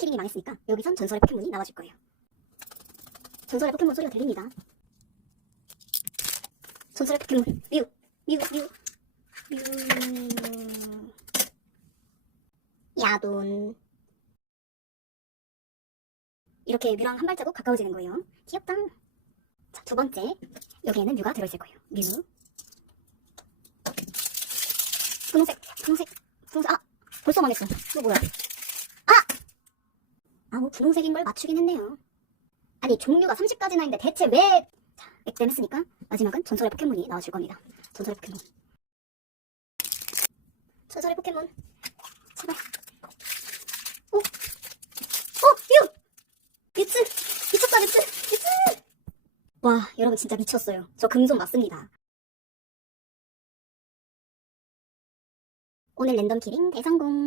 키링이 망했으니까 여기선 전설의 포켓몬이 나와줄 거예요. 전설의 포켓몬 소리가 들립니다. 전설의 포켓몬 뮤, 뮤, 뮤, 뮤. 야돈. 이렇게 뮤랑 한 발자국 가까워지는 거예요. 귀엽다. 자, 두 번째. 여기에는 뮤가 들어있을 거예요. 뮤. 분홍색, 분홍색, 분홍색. 아, 벌써 망했어. 이거 뭐야? 아! 아, 뭐 분홍색인 걸 맞추긴 했네요. 아니, 종류가 30가지나 있는데 대체 왜... 자, 액땜 했으니까 마지막은 전설의 포켓몬이 나와줄 겁니다. 전설의 포켓몬. 전설의 포켓몬. 제발. 오! 어, 뮤! 뮤츠! 미쳤다, 뮤츠! 뮤츠! 와, 여러분 진짜 미쳤어요. 저 금손 맞습니다. 오늘 랜덤 키링 대성공.